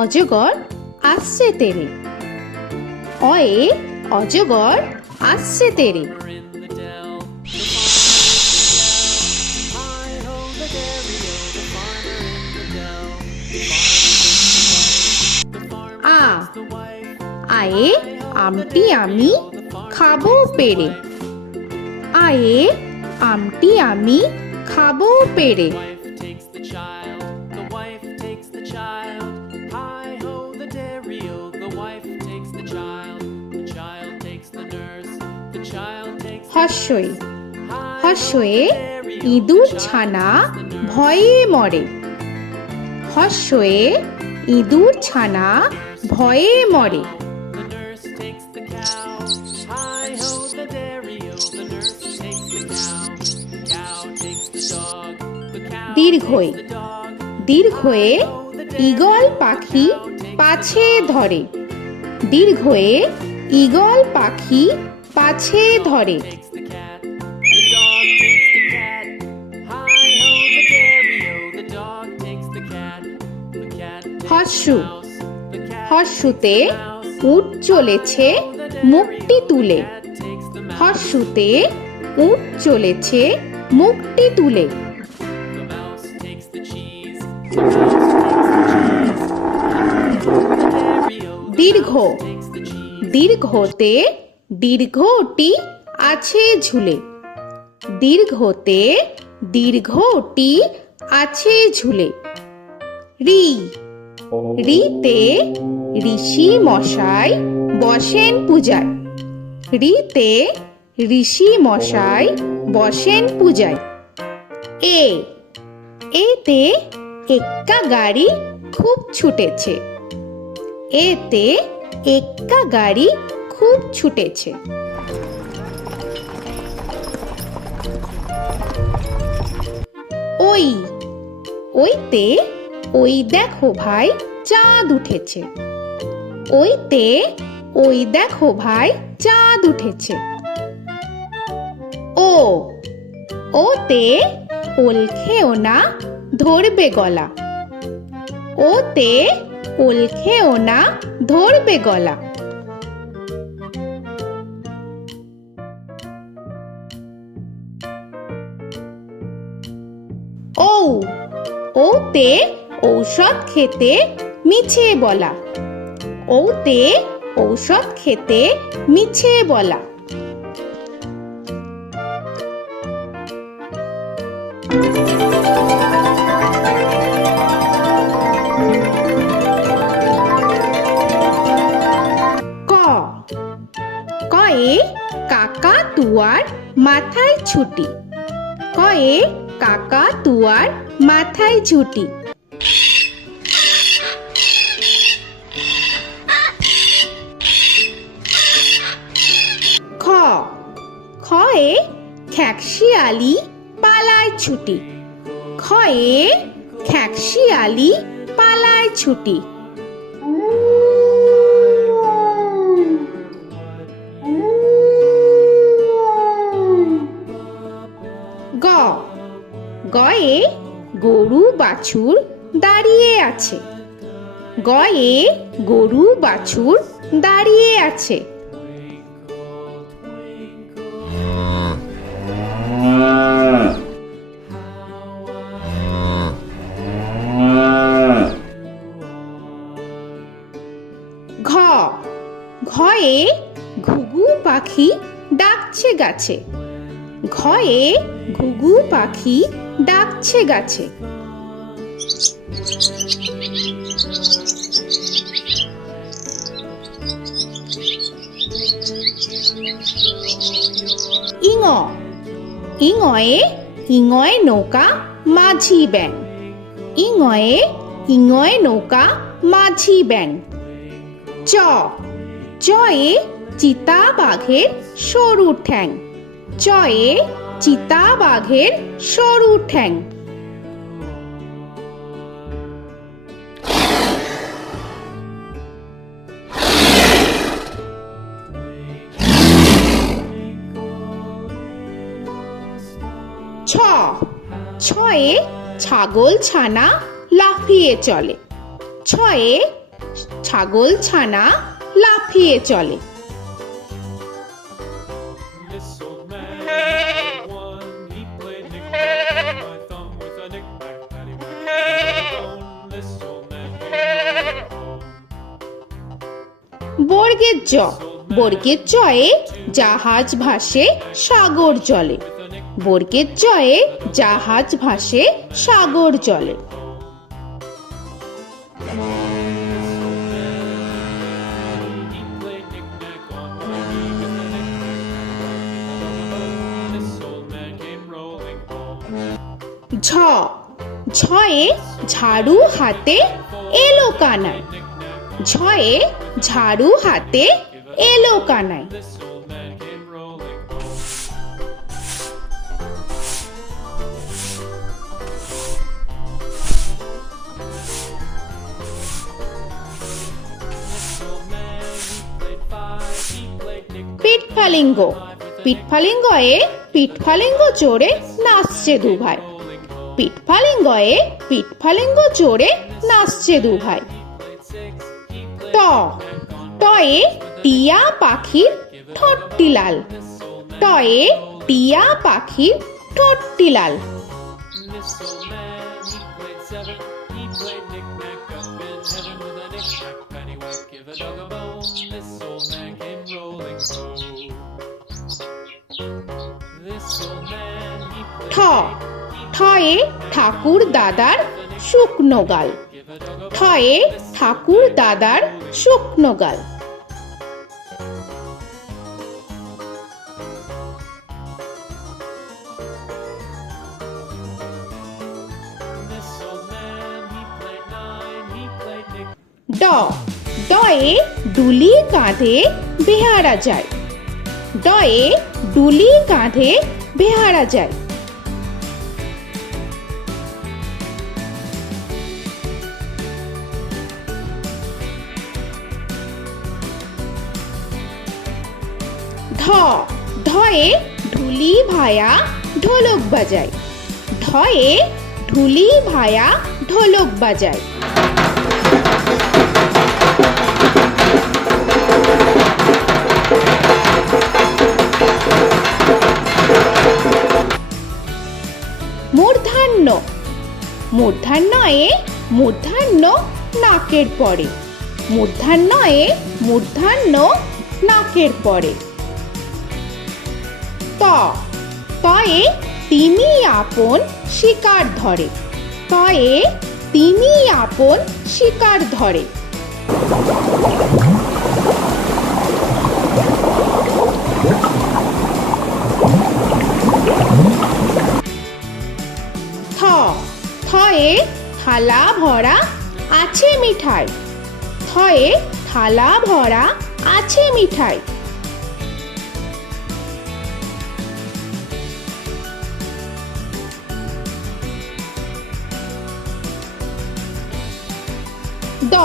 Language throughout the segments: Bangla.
অজগর আসছে তেরে। অয়ে অজগর আসছে তেরে। আ আয়ে আমটি আমি খাবো পেরে। আয়ে আমটি আমি খাবো পেরে। হর্ষই হর্ষয়ে ইঁদুর ছানা ভয়ে মরে। হর্ষয়ে ইঁদুর ছানা ভয়ে মরে। দীর্ঘই দীর্ঘয়ে ঈগল পাখি পাছে ধরে। দীর্ঘয়ে ঈগল পাখি পাছে ধরে। হর্ষু হর্ষুতে উট চলেছে মুখটি তুলে। হর্ষুতে উট চলেছে মুখটি তুলে। দীর্ঘ দীর্ঘতে দীর্ঘটি আছে ঝুলে। দীর্ঘতে দীর্ঘটি আছে ঝুলে। রি রিতে ঋষি মশাই বসেন পূজায়। রিতে ঋষি মশাই বসেন পূজায়। এ এতে এক্কা গাড়ি খুব ছুটেছে। এতে এক্কা গাড়ি খুব ছুটেছে। ওই ওইতে ওই দেখো ভাই চাঁদ উঠেছে। ওইতে ওই দেখো ভাই চাঁদ উঠেছে। ও ওতে ওল খেও না ধরবে গলা। ওতে ওল খেও না ধরবে গলা। ঔ ওতে ঔষধ খেতে মিছে বলা। ওতে ঔষধ খেতে মিছে বলা। ক কয়ে কাকা তুয়ার মাথায় ছুটি। কয়ে কাকা তুয়ার মাথায় ছুটি। খ খয়ে খ্যাকশিয়ালি পালায় ছুটি। খয়ে খ্যাকশিয়ালি পালায় ছুটি। গ গয়ে গরু বাছুর দাঁড়িয়ে আছে। গয়ে গরু বাছুর দাঁড়িয়ে আছে। ঘ ঘয়ে ঘুঘু পাখি ডাকছে গাছে। ঘয়ে ঘুঘু পাখি ডাকছে গাছে। ইঙ ইঙয়ে ইঙয়ে নৌকা মাঝি ব্যাং। ইঙয়ে ইঙয়ে নৌকা মাঝি ব্যাং। চ চয়ে চিতা বাঘের সরু ঠ্যাং। চয়ে চিতা বাঘের সরু ঠ্যাং। ছ ছয়ে ছাগল ছানা লাফিয়ে চলে। ছয়ে ছাগল ছানা লাফিয়ে চলে। This old man had one. He played knick-knack on my thumb with a knick-knack, paddywhack, bone. This old man came rolling home. বর্গের জ, বর্গের জয়ে জাহাজ ভাসে সাগর জলে। বর্গের জয়ে জাহাজ ভাসে সাগর জলে। He played knick-knack on my knee with a knick-knack, this old man came rolling home. ঝ, ঝয়ে ঝাড়ু হাতে এলো কানাই। ঝয়ে ঝাড়ু হাতে এলো Kanai. This old man came rolling home. This old man, he played five. He played knick-knack. পিঠফালিঙ্গ, পিঠফালিঙ্গয়ে পিঠফালিঙ্গ চড়ে নাচছে দুভাই। পিঠফালিঙ্গয়ে পিঠফালিঙ্গ চড়ে নাচছে দুভাই। ট, টয়ে টিয়া পাখির ঠোঁটটি লাল। টয়ে টিয়া পাখির ঠোঁটটি লাল। This old man, he played seven. He played knick-knack up in heaven with a knick-knack, paddywhack, give a dog a bone. This old man came rolling home. This old man, he ঠ, played ঠয়ে ঠাকুর দাদার শুকনো গাল। give a dog a ঠয়ে ঠাকুর দাদার শুকনো গাল। This old man, he played nine. He played knick. ড, ডয়ে ডুলি কাঁধে বেহারা যায়। ডয়ে ডুলি কাঁধে বেহারা যায়। ধ, ধয়ে ঢুলি ভায়া ঢোলক বাজায়। ধয়ে ঢুলি ভায়া ঢোলক বাজায়। মূর্ধান্য, মূর্ধান্যয়ে মূর্ধান্য নাকের পরে। মূর্ধান্যয়ে মূর্ধান্য নাকের পরে। ত, তয়ে তিনি আপন শিকার ধরে। তয়ে তিনি আপন শিকার ধরে। থ, থয়ে থালা ভরা আছে মিঠাই। থয়ে থালা ভরা আছে মিঠাই। দ,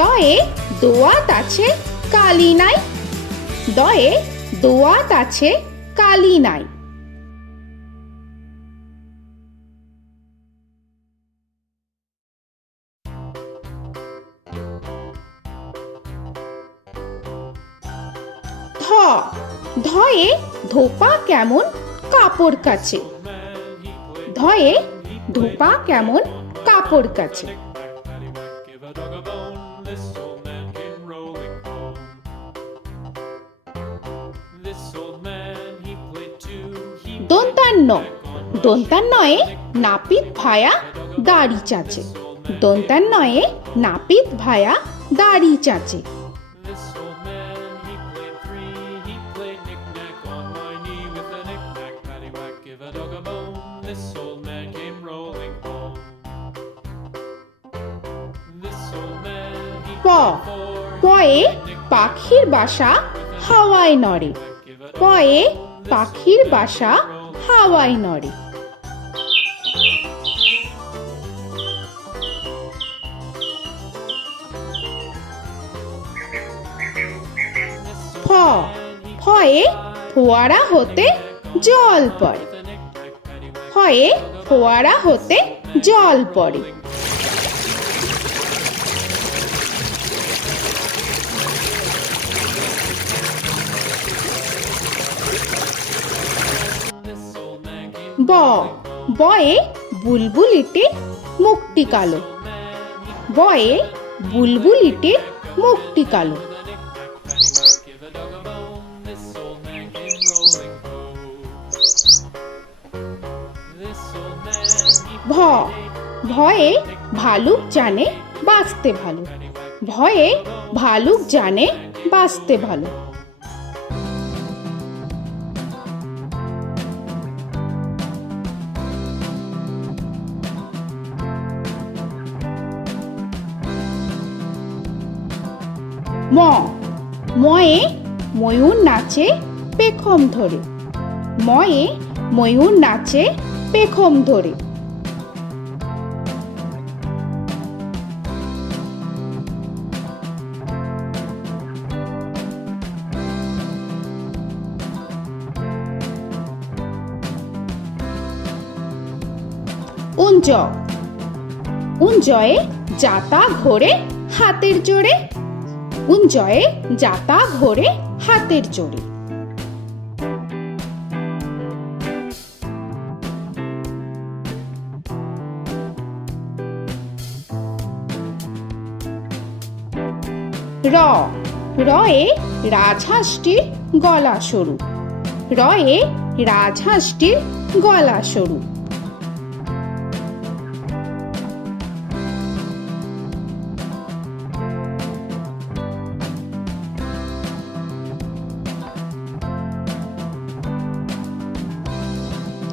দয়ে দোয়াত আছে কালি নাই। দয়ে দোয়াত আছে কালি নাই। ধ, ধয়ে ধোপা কেমন কাপড় কাছে। ধয়ে ধোপা কেমন কাপড় কাছে। Paddywhack, give a dog a bone. This old man came rolling home. This old man, he played two. He দন্তান্ন, দন্তান্নয়ে নাপিত ভায়া দাড়ি চাচে। দন্তান্নয়ে নাপিত ভায়া দাড়ি চাচে। This old man, he played three. He played knick-knack on my knee with a knick-knack, paddywhack, give a dog a bone. This old man came rolling home. This old man, he প, played four. পয়ে পাখির বাসা হাওয়ায় নড়ে। পয়ে পাখির বাসা হাওয়ায় নড়ে। ফ, ফয়ে ফোয়ারা হতে জল পড়ে। ফয়ে ফোয়ারা হতে জল পড়ে। ব বয়ে বুলবুলিটির মুখটি কালো। বয়ে বুলবুলিটির মুখটি কালো। Give a dog a bone, this old man came rolling home. This old man, he ভ ভয়ে ভালুক জানে বাঁচতে ভালো। ভয়ে ভালুক জানে বাঁচতে ভালো। ম ময়ে ময়ূর নাচে পেখম ধরে। ময়ে ময়ূর নাচে পেখম ধরে। উঞ্জ উঞ্জয়ে যাতা ঘোরে হাতের জোরে। উঞ্জয়ে যাতা ঘোরে হাতের জোরে। র রয়ে রাজহাঁসটির গলা সরু। রয়ে রাজহাঁসটির গলা সরু।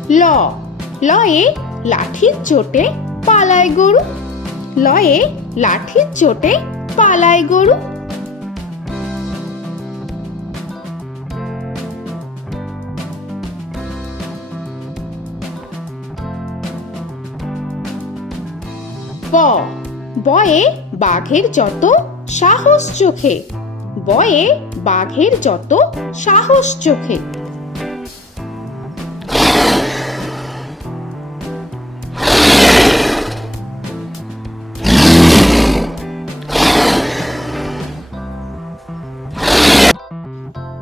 ল লয়ে লাঠির চোটে পালায় গরু। লয়ে লাঠির চোটে পালায় গরু। ব বয়ে বাঘের যত সাহস চোখে। বয়ে বাঘের যত সাহস চোখে।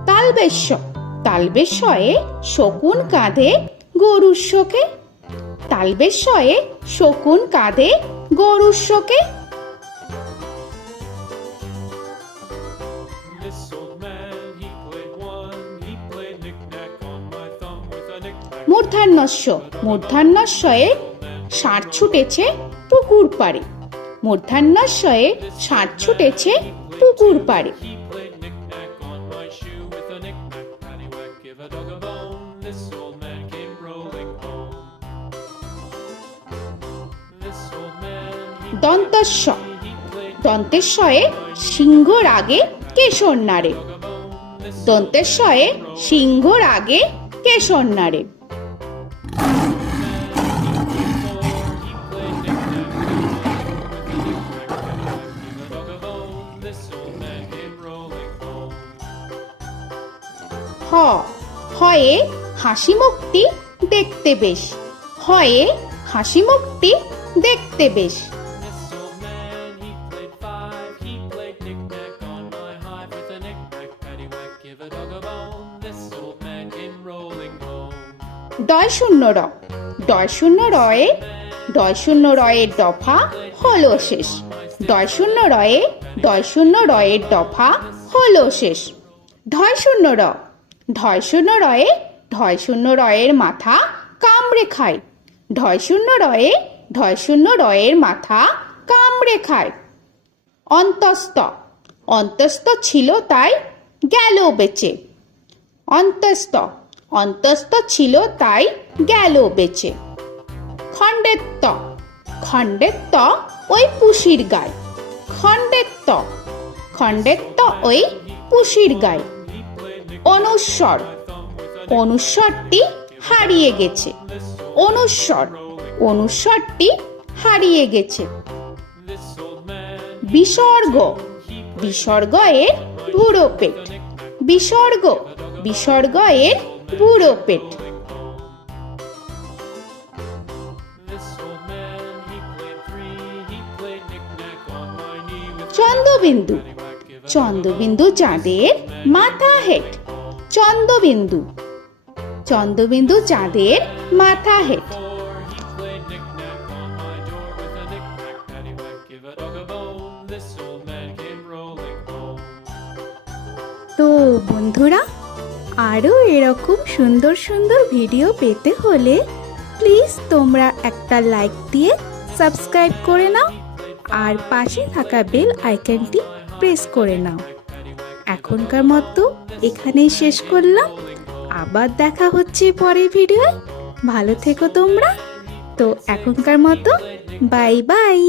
তালবেশ্য তালবেশ্যয়ে শকুন কাঁধে গরুর শোকে। তালবেশ্যয়ে শকুন কাঁধে গরুর শোকে। This old man, he played one, he played knick-knack on my thumb with a knick-knack. মূর্ধন্যস্য মূর্ধন্যস্বয়ে ষাঁড় ছুটেছে পুকুর পাড়ে। মূর্ধন্যস্বয়ে ষাঁড় ছুটেছে পুকুর পাড়ে। He played knick-knack on my shoe with a knick-knack, paddywhack, give a dog a bone. This old man came rolling home. This old man, দন্তস্ব he played দন্তেশ্বয়ে সিংহর আগে কেশর নাড়ে। dog a bone. This দন্তেশ্বয়ে সিংহর আগে কেশর নাড়ে। he played knick-knack with a knick-knack, paddywhack, give a dog a bone. This old man came rolling home. হ হয়ে হাসি মুখটি দেখতে বেশ। হয়ে হাসি মুখটি দেখতে বেশ। This old man, he played five, he played knick-knack on my hive with a knick-knack, paddywhack, give a dog a bone. This old man came rolling home. ডয় শূন্য র ডয় শূন্য রয়ে ডয় শূন্য রয়ের দফা হলো শেষ। ডয় শূন্য রয়ে ডয় শূন্য রয়ের দফা হলো শেষ। ঢয় শূন্য র ঢয় শূন্য রয়ে ঢয় শূন্য রয়ের মাথা কামড়ে খায়। ঢয় শূন্য রয়ে ঢয় শূন্য রয়ের মাথা কামড়ে খায়। অন্তস্থ অন্তস্থ ছিল তাই গেল বেঁচে। অন্তস্থ অন্তস্থ ছিল তাই গেল বেঁচে। খণ্ডেত্ব খণ্ডেত্ব ওই পুষির গায়। খণ্ডেত্ব খণ্ডেত্ব ওই পুষির গায়। অনুস্বর অনুস্বরটি হারিয়ে গেছে। অনুস্বর অনুস্বরটি হারিয়ে গেছে। This old man, বিসর্গ বিসর্গ এর বুড়ো পেট। বিসর্গ বিসর্গ এর বুড়ো পেট। this old man, he played three, he played knick-knack on my knee with Chandrabindu paddywhack, give a Chandrabindu চাঁদের মাথা হেট। চন্দ্রবিন্দু চন্দ্রবিন্দু চাঁদের মাথা head. Before he played knick-knack on my door with a knick-knack, paddywhack, give a dog a bone. This old man came rolling home. তো বন্ধুরা, আরও এরকম সুন্দর সুন্দর ভিডিও পেতে হলে প্লিজ তোমরা একটা লাইক দিয়ে সাবস্ক্রাইব করে নাও আর পাশে থাকা বেল আইকনটি প্রেস করে নাও। এখনকার মতো এখানেই শেষ করলাম, আবার দেখা হচ্ছে পরের ভিডিওয়। ভালো থেকো তোমরা। তো এখনকার মতো বাই বাই।